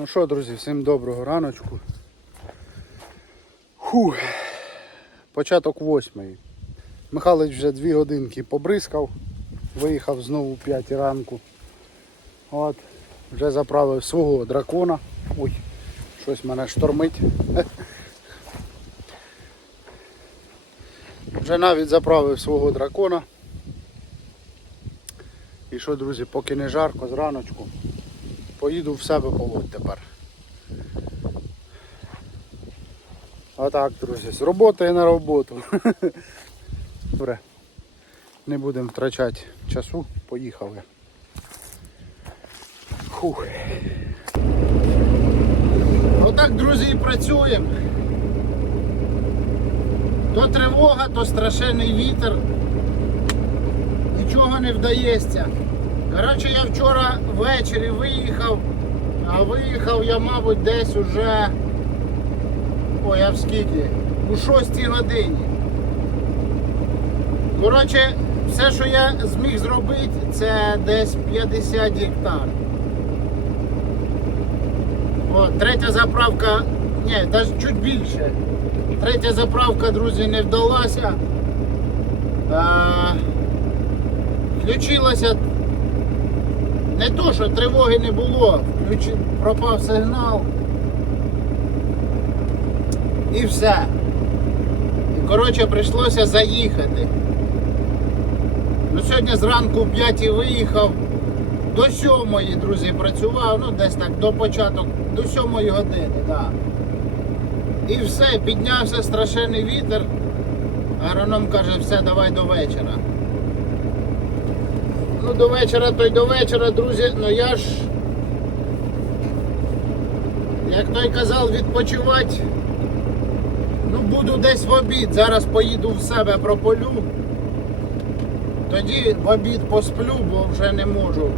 Ну що, друзі, всім доброго раночку. Фу. Початок восьмої. Михайлович вже дві годинки побризкав, виїхав знову в 5 ранку. От, вже заправив свого дракона. Ой, щось мене штормить. Вже навіть заправив свого дракона. І що, друзі, поки не жарко зраночку, поїду в себе полоть тепер. Отак, друзі, з роботи на роботу. Добре. Не будемо втрачати часу, поїхали. Фух. Отак, друзі, і працюємо. То тривога, то страшенний вітер. Нічого не вдається. Коротше, я вчора ввечері виїхав, а виїхав я, мабуть, десь уже. Ой, а в скільки? У 6 годині. Коротше, все, що я зміг зробити, це десь 50 гектар. О, третя заправка, ні, навіть чуть більше. Третя заправка, друзі, не вдалася. А, включилася не то, що тривоги не було, пропав сигнал. І все. І коротше прийшлося заїхати. Ну, сьогодні зранку в 5 виїхав, до 7, друзі, працював, ну десь так до початку, до 7 години, так. І все, піднявся страшенний вітер. Агроном каже, все, давай до вечора. Ну, до вечора, то й до вечора, друзі, ну я ж, як той казав, відпочивати. Ну, буду десь в обід. Зараз поїду в себе прополю. Тоді в обід посплю, бо вже не можу.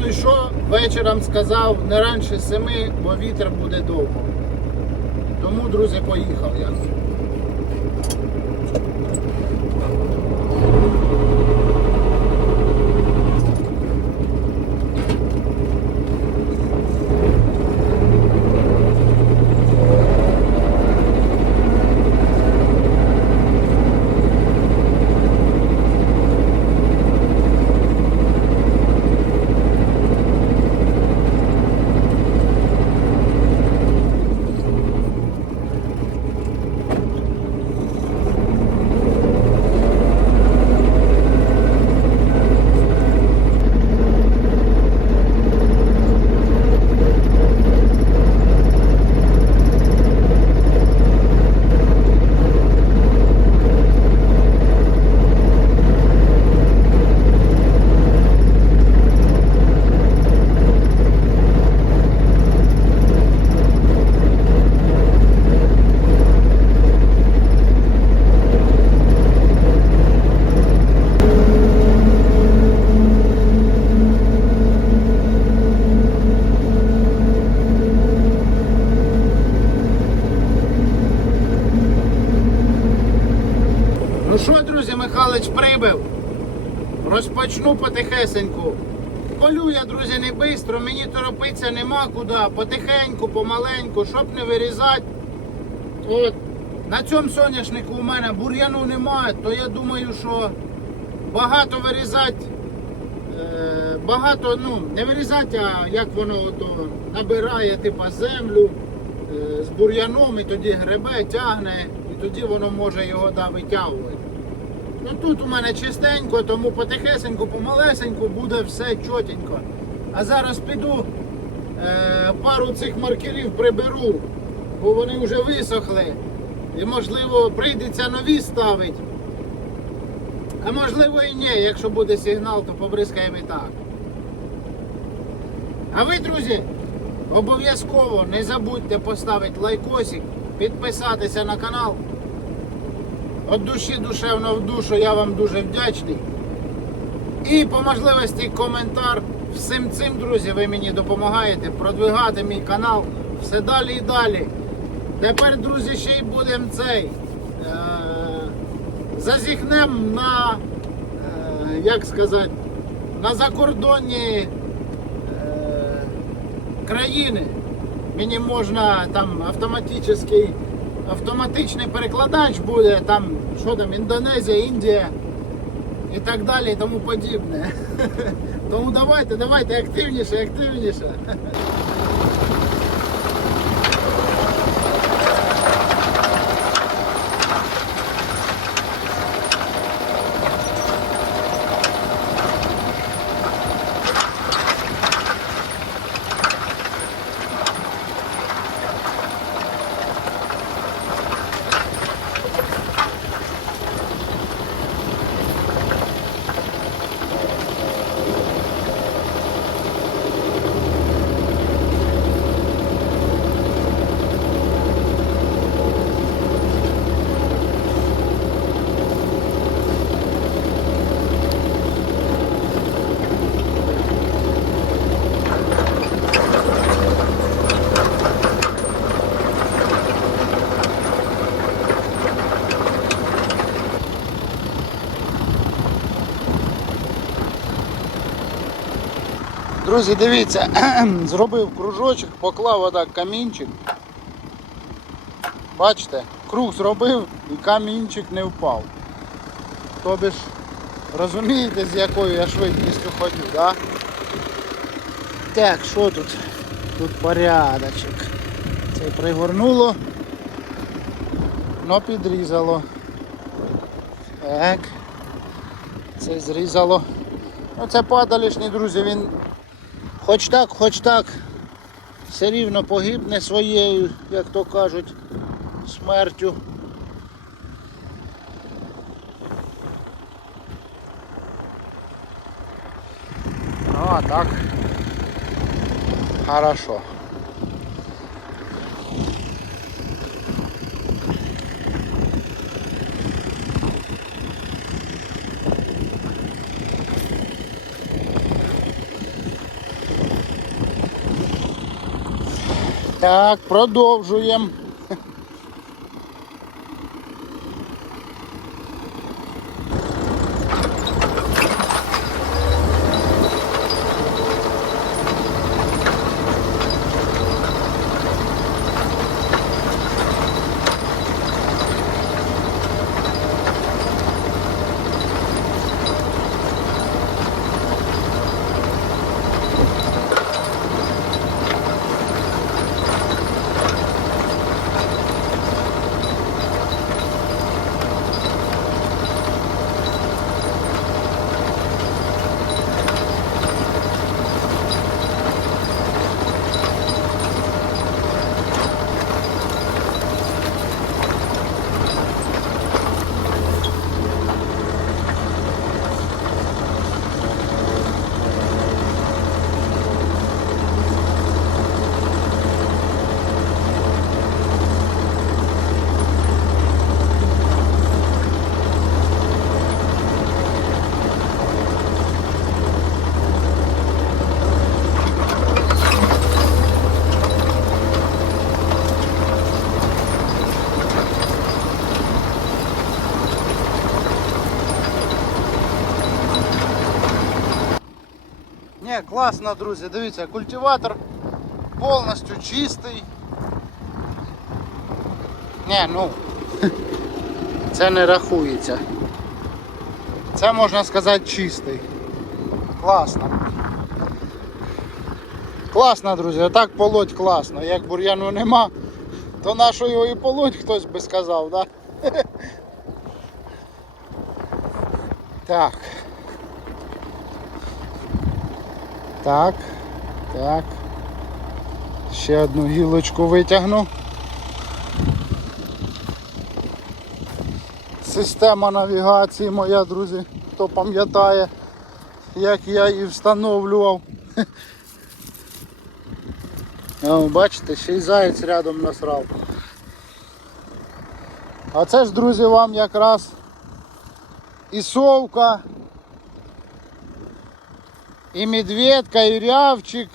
Ну і що вечором сказав, не раніше семи, бо вітер буде довго. Тому, друзі, поїхав я. Ну що, друзі, Михайлович прибив. Розпочну потихесеньку. Полю я, друзі, не бистро, мені торопитися нема куди. Потихеньку, помаленьку, щоб не вирізати. От. На цьому соняшнику у мене бур'яну немає, то я думаю, що багато вирізати, е, багато, ну, не вирізати, а як воно ото набирає типа землю е, з бур'яном і тоді гребе, тягне, і тоді воно може його да, витягувати. Ну тут у мене чистенько, тому потихесеньку, помалесеньку буде все чотенько. А зараз піду е, пару цих маркерів приберу, бо вони вже висохли. І можливо прийдеться нові ставити. А можливо і ні, якщо буде сигнал, то побризкаємо і так. А ви, друзі, обов'язково не забудьте поставити лайкосик, підписатися на канал. От душі душевно в душу я вам дуже вдячний. І по можливості коментар. Всім цим, друзі, ви мені допомагаєте продвигати мій канал все далі і далі. Тепер, друзі, ще й будемо цей. Е- зазіхнем на, е- як сказати, на закордонні е- країни. Мені можна там автоматичний, автоматичний перекладач буде, там що там, Індонезія, Індія і так далі і тому подібне. Тому давайте, давайте активніше, активніше. Друзі, дивіться, зробив кружочок, поклав отак камінчик. Бачите, круг зробив і камінчик не впав. Тобі ж розумієте, з якою я швидкістю ходю, да? Так, що тут? Тут порядочок. Це пригорнуло, но підрізало. Так. Це зрізало. Ну це падалішній, друзі, він хоч так, хоч так, все рівно погибне своєю, як то кажуть, смертю. А так. Хорошо. Так, продовжуємо. Ні, класно, друзі, дивіться, культиватор повністю чистий. Ні, ну це не рахується. Це можна сказати чистий. Класно. Класно, друзі, отак полоть класно. Як бур'яну нема, то нащо його і полоть хтось би сказав, да? Так. Так, так. так. Ще одну гілочку витягну. Система навігації моя, друзі, хто пам'ятає, як я її встановлював. О, бачите, ще й заєць рядом насрав. А це ж, друзі, вам якраз і совка, і медведка, і рявчик,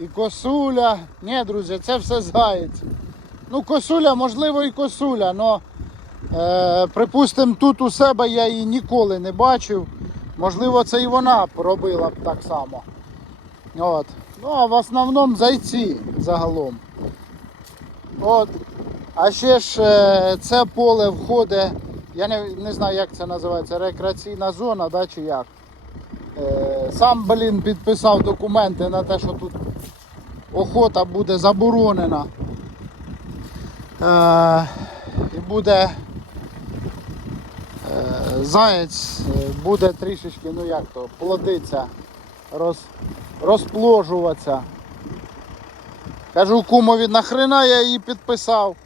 і косуля. Ні, друзі, це все заєць. Ну, косуля, можливо, і косуля, але е, припустимо, тут у себе я її ніколи не бачив. Можливо, це і вона робила б так само. От. Ну, а в основному зайці загалом. От. А ще ж е, це поле входить, я не, не знаю як це називається, рекреаційна зона, да, чи як. Е, Сам, блін, підписав документи на те, що тут охота буде заборонена. Е, і буде е, заєць буде трішечки, ну як то, плодитися, роз, розпложуватися. Кажу кумові, нахрена я її підписав.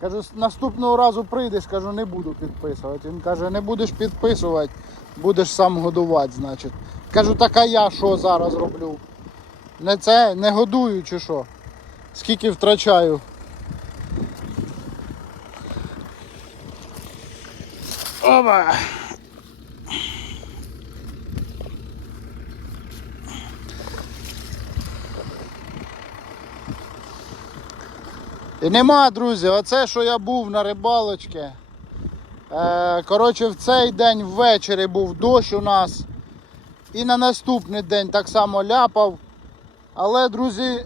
Кажу, наступного разу прийдеш, кажу, не буду підписувати. Він каже, не будеш підписувати, будеш сам годувати, значить. Кажу, так а я що зараз роблю? Не це, не годую чи що? Скільки втрачаю? Оба! І нема, друзі, оце, що я був на рибалочці. Е, коротше, в цей день ввечері був дощ у нас. І на наступний день так само ляпав. Але, друзі, е,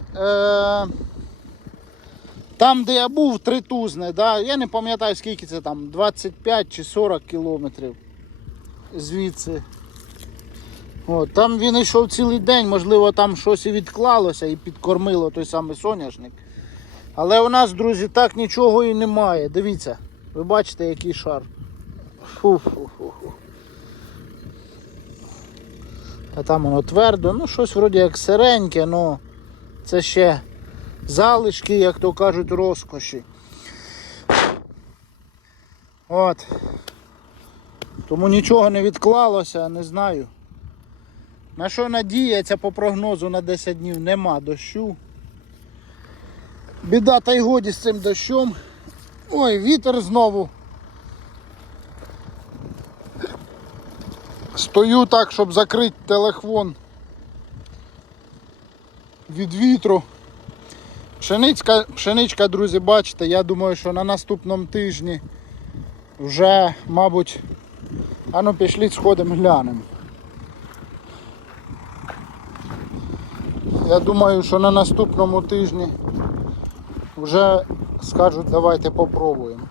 там, де я був, тритузне, да, я не пам'ятаю скільки це там, 25 чи 40 кілометрів звідси. От, там він йшов цілий день, можливо, там щось і відклалося і підкормило той самий соняшник. Але у нас, друзі, так нічого і немає. Дивіться, ви бачите, який шар. Фу-фу-фу. А там воно твердо, ну щось вроді як сиреньке, ну це ще залишки, як то кажуть, розкоші. От. Тому нічого не відклалося, не знаю. На що надіяться по прогнозу на 10 днів нема дощу. Біда та й годі з цим дощом. Ой, вітер знову. Стою так, щоб закрити телефон від вітру. Пшеничка, пшеничка, друзі, бачите, я думаю, що на наступному тижні вже, мабуть, а ну пішліть сходимо глянемо. Я думаю, що на наступному тижні вже скажуть, давайте попробуємо.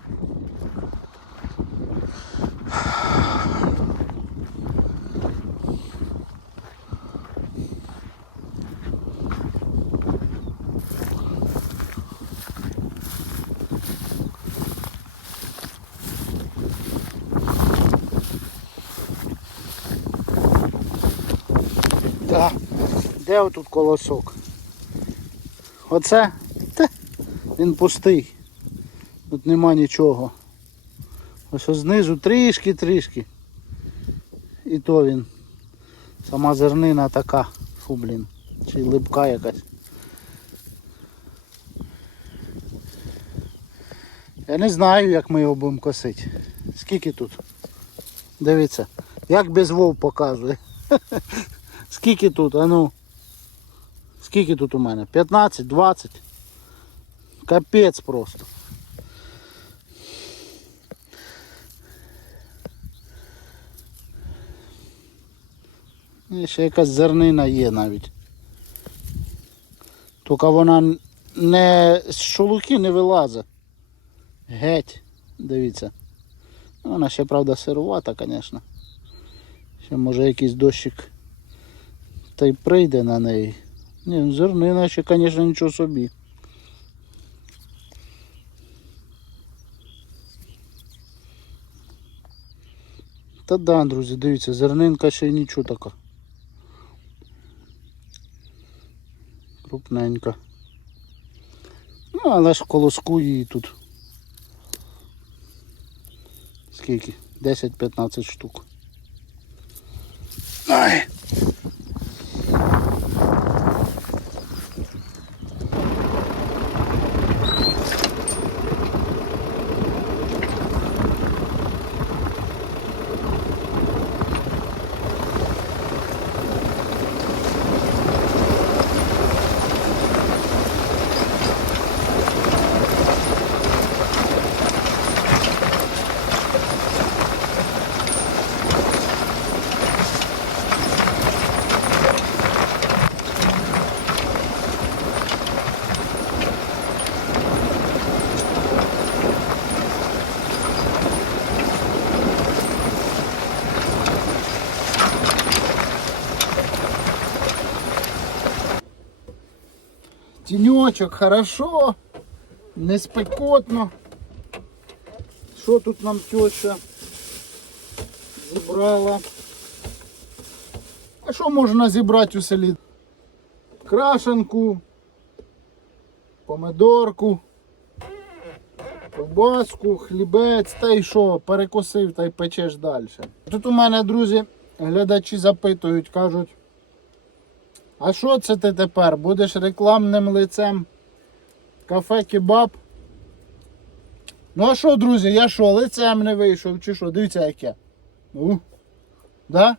Де отут колосок? Оце? Він пустий. Тут нема нічого. Ось знизу трішки-трішки. І то він. Сама зернина така. Фу, блін. Чи липка якась. Я не знаю, як ми його будемо косити. Скільки тут? Дивіться, як без вов показує. Скільки тут, а ну? Скільки тут у мене? 15, 20. Капець просто. Ще якась зернина є навіть. Тільки вона не з шелухи не вилазить. Геть, дивіться. Ну, Вона ще, правда, сирувата, звісно. Ще може якийсь дощик та й прийде на неї. Ні, зернина ще, звісно, нічого собі. Та да, друзі, дивіться, зернинка ще й нічого така. Крупненька. Ну, але ж колоску її тут. Скільки? 10-15 штук. Ай! Тіньочок, хорошо. Не спекотно. Що тут нам теща зібрала? А що можна зібрати у селі? Крашенку, помидорку, ковбаску, хлібець, та й що, перекусив та й печеш далі. Тут у мене, друзі, глядачі запитують, кажуть, а що це ти тепер? Будеш рекламним лицем кафе Кебаб? Ну а що, друзі, я що, лицем не вийшов, чи що? Дивіться яке. Ну, да?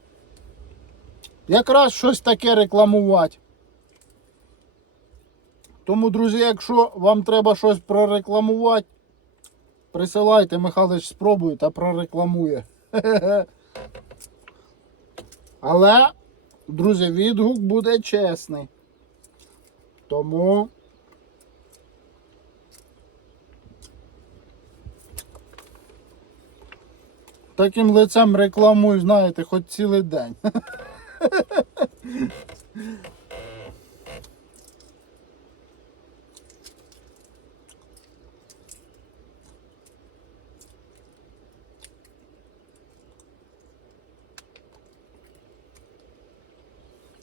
Якраз щось таке рекламувати. Тому, друзі, якщо вам треба щось прорекламувати, присилайте, Михайлович спробує та прорекламує. Але, друзі, відгук буде чесний. Тому. Таким лицем рекламую, знаєте, хоч цілий день.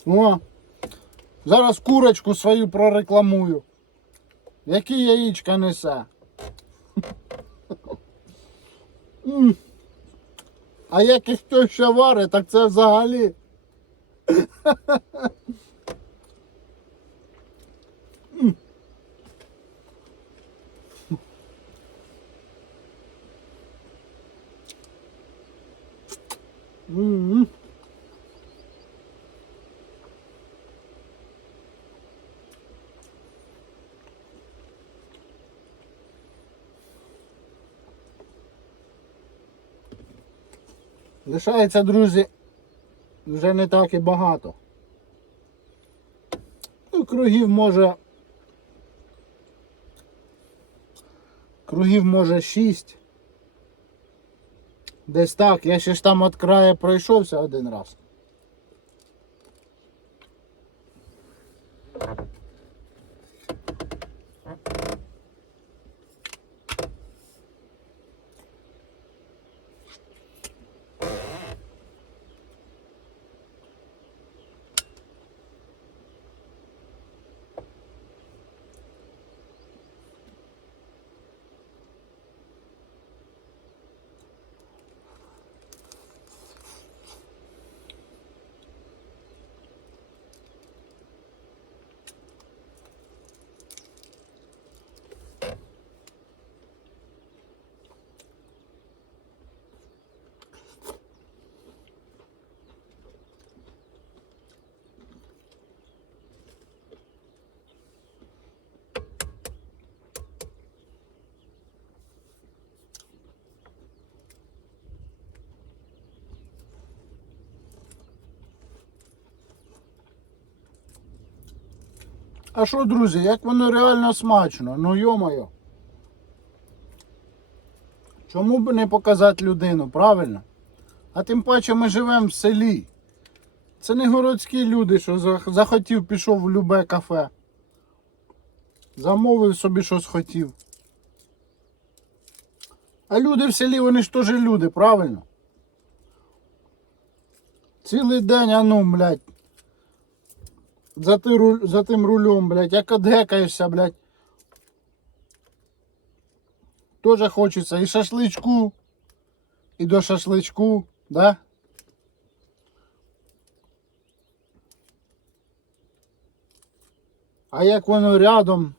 О, зараз курочку свою прорекламую. Які яєчка несе. А як їх хтось ще варить, так це взагалі. М. Лишається, друзі, вже не так і багато. Ну, кругів може. Кругів може 6. Десь так. Я ще ж там від краю пройшовся один раз. А що, друзі, як воно реально смачно? Ну йомайо. Чому б не показати людину, правильно? А тим паче ми живемо в селі. Це не городські люди, що захотів, пішов в любе кафе. Замовив собі щось хотів. А люди в селі, вони ж теж люди, правильно? Цілий день, а ну, блядь. За, ти, руль- за тим рулем, блядь, як одгекаєшся, блядь. Тоже хочеться і шашличку, і до шашличку, да? А як воно рядом,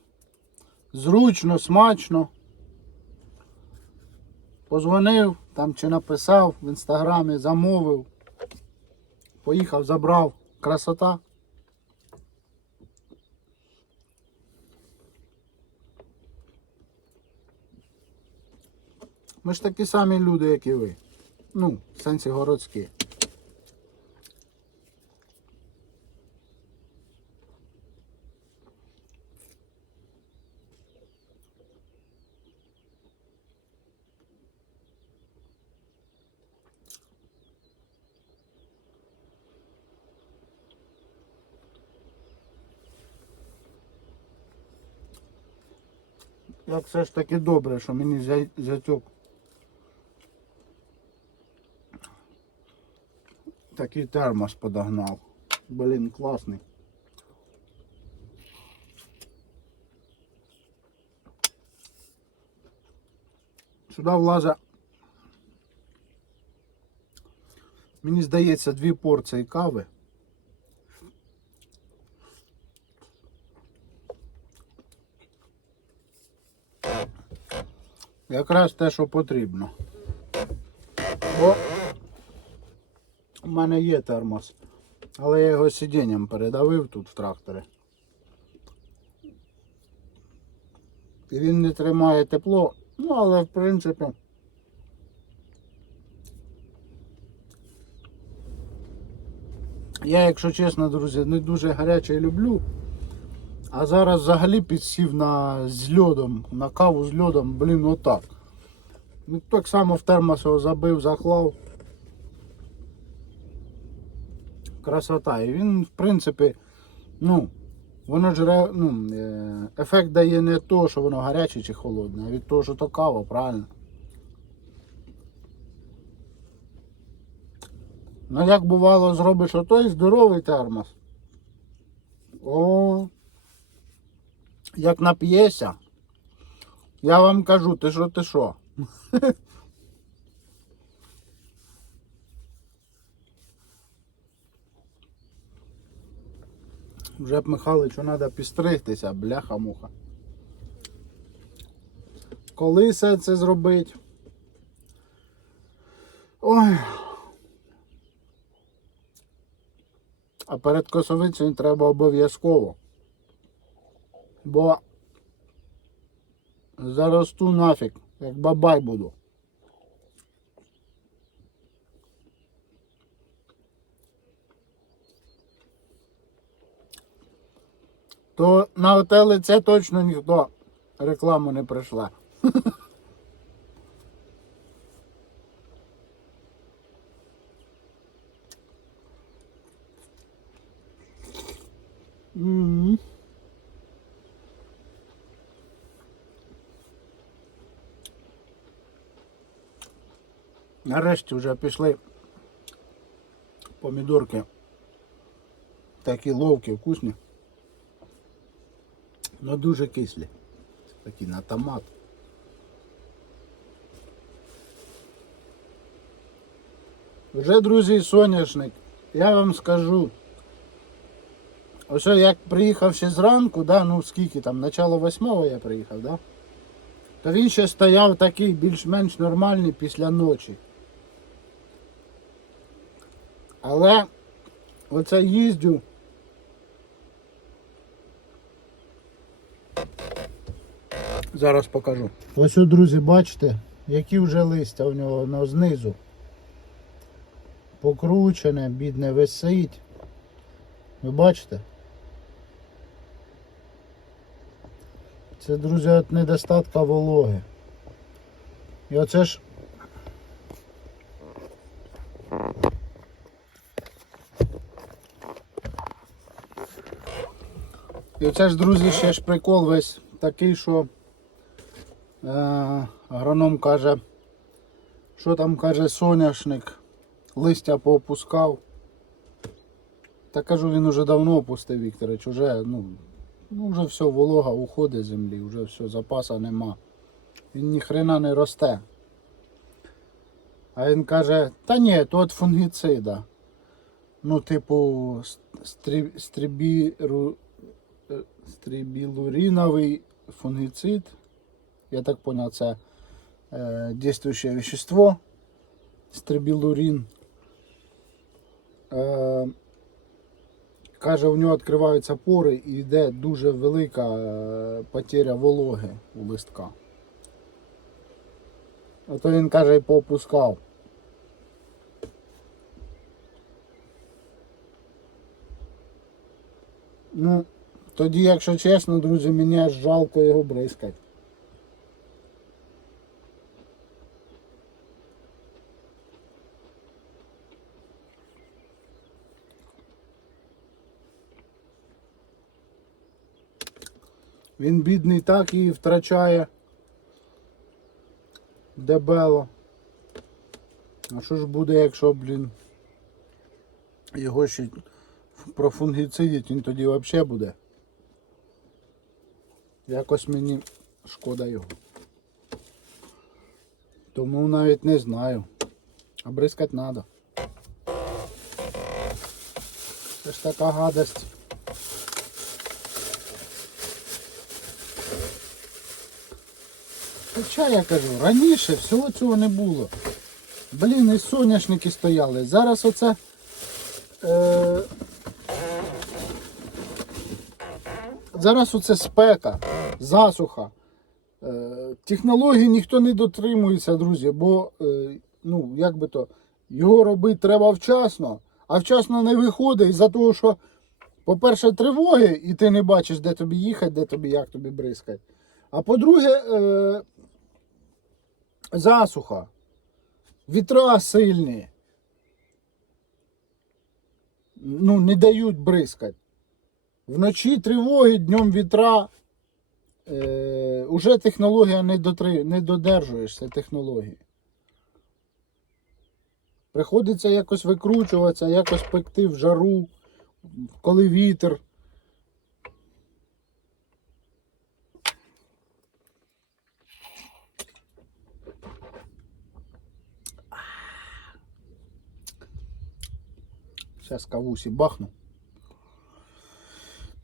зручно, смачно. Позвонив там чи написав в інстаграмі, замовив. Поїхав, забрав. Красота. Ми ж такі самі люди, як і ви. Ну, в сенсі городські. Як все ж таки добре, що мені зятьок Такий термос подогнав. Блін, класний. Сюди влазить, мені здається, дві порції кави. Якраз те, що потрібно. У мене є термос, але я його сидінням передавив тут в тракторі. І він не тримає тепло, ну але в принципі. Я, якщо чесно, друзі, не дуже гаряче люблю. А зараз взагалі підсів на з льодом, на каву з льодом, блін, отак. Ну, так само в термос його забив, заклав. Красота. І він, в принципі, ну, воно ж ну, е, ефект дає не то, що воно гаряче чи холодне, а від того, що то кава, правильно. Ну як бувало зробиш отой здоровий термос. О, як нап'єся, я вам кажу, ти що, ти що. Вже б Михайловичу треба підстригтися, бляха-муха. Коли все це зробить? Ой. А перед косовицею треба обов'язково. Бо заросту нафіг, як бабай буду. То на оте лице точно ніхто рекламу не прийшла. Нарешті вже пішли помідорки. Такі ловкі, вкусні. Ну дуже кислі. Такі на томат. Вже, друзі, соняшник. Я вам скажу. Ось як приїхав ще зранку, да, ну скільки там, начало восьмого я приїхав, да? То він ще стояв такий більш-менш нормальний після ночі. Але оце їздю. Зараз покажу. Ось, от, друзі, бачите, які вже листя у нього ну, знизу. Покручене, бідне висить. Ви бачите? Це, друзі, від недостатка вологи. І оце ж. І оце ж, друзі, ще ж прикол весь такий, що агроном каже, що там каже соняшник, листя поопускав. Та кажу, він уже давно опустив, Вікторович, уже, ну, ну, вже все, волога уходить з землі, вже все, запаса нема. Він ні хрена не росте. А він каже, та ні, то від фунгіцида. Ну, типу, стрі, е, стрібілуріновий фунгіцид. Я так понял, це е, дійствуюче вещество. Стрибілурін. Е, каже, у нього відкриваються пори і йде дуже велика е, потеря вологи у листка. А то він каже і поопускав. Ну, тоді, якщо чесно, друзі, мені аж жалко його бризкати. Він бідний так і втрачає дебело. А що ж буде, якщо, блін, його ще профунгіцидять, він тоді взагалі буде. Якось мені шкода його. Тому навіть не знаю. А бризкати треба. Це ж така гадость. Хоча я кажу, раніше всього цього не було. Блін, і соняшники стояли. Зараз оце. Е, зараз оце спека, засуха. Е, технологій ніхто не дотримується, друзі, бо е, ну, як би то, його робити треба вчасно, а вчасно не виходить із-за того, що, по-перше, тривоги, і ти не бачиш, де тобі їхати, де тобі, як тобі бризкати. А по-друге, е, засуха, вітра сильні. Ну, не дають бризкати. Вночі тривоги, днем вітра. Е, уже технологія не, дотри, не додержуєшся технології. Приходиться якось викручуватися, якось пекти в жару, коли вітер. Зараз кавусі бахну.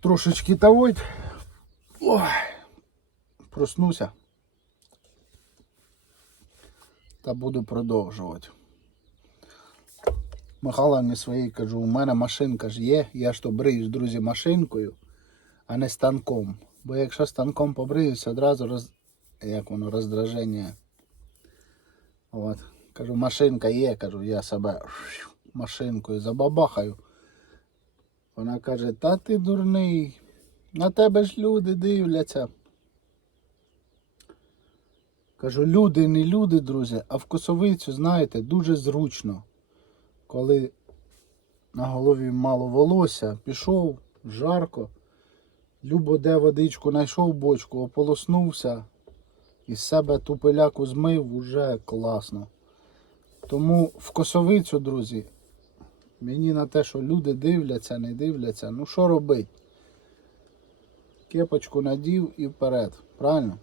Трошечки тавойт. Ой, проснуся. Та буду продовжувати. Михайловні своїй кажу, у мене машинка ж є, я ж то бриюсь, друзі, машинкою, а не станком. Бо якщо станком побриюсь, одразу роз... як воно, роздраження. От. Кажу, машинка є, кажу, я себе машинкою забабахаю. Вона каже, та ти дурний, на тебе ж люди дивляться. Кажу, люди не люди, друзі, а в косовицю, знаєте, дуже зручно. Коли на голові мало волосся, пішов, жарко, любо де водичку знайшов бочку, ополоснувся, із себе ту пиляку змив, уже класно. Тому в косовицю, друзі, мені на те, що люди дивляться, не дивляться, ну що робить? Кепочку надів і вперед. Правильно?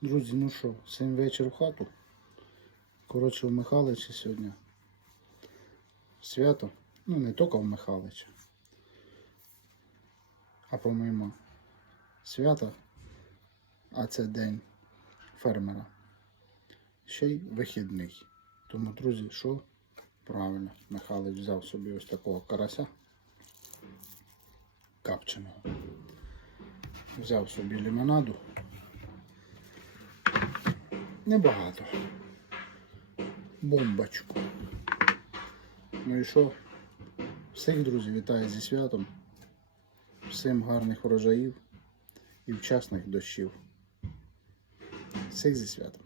Друзі, ну що, сьогодні вечір в хату. Коротше, у Михайлича сьогодні свято. Ну, не тільки в Михайлича. А по-моєму, свято. А це день фермера. Ще й вихідний. Тому, друзі, що? Правильно, Михайлович взяв собі ось такого карася капченого. Взяв собі лимонаду. Небагато. Бомбочку. Ну і що? Всіх, друзі, вітаю зі святом. Всім гарних врожаїв і вчасних дощів. Всіх зі святом.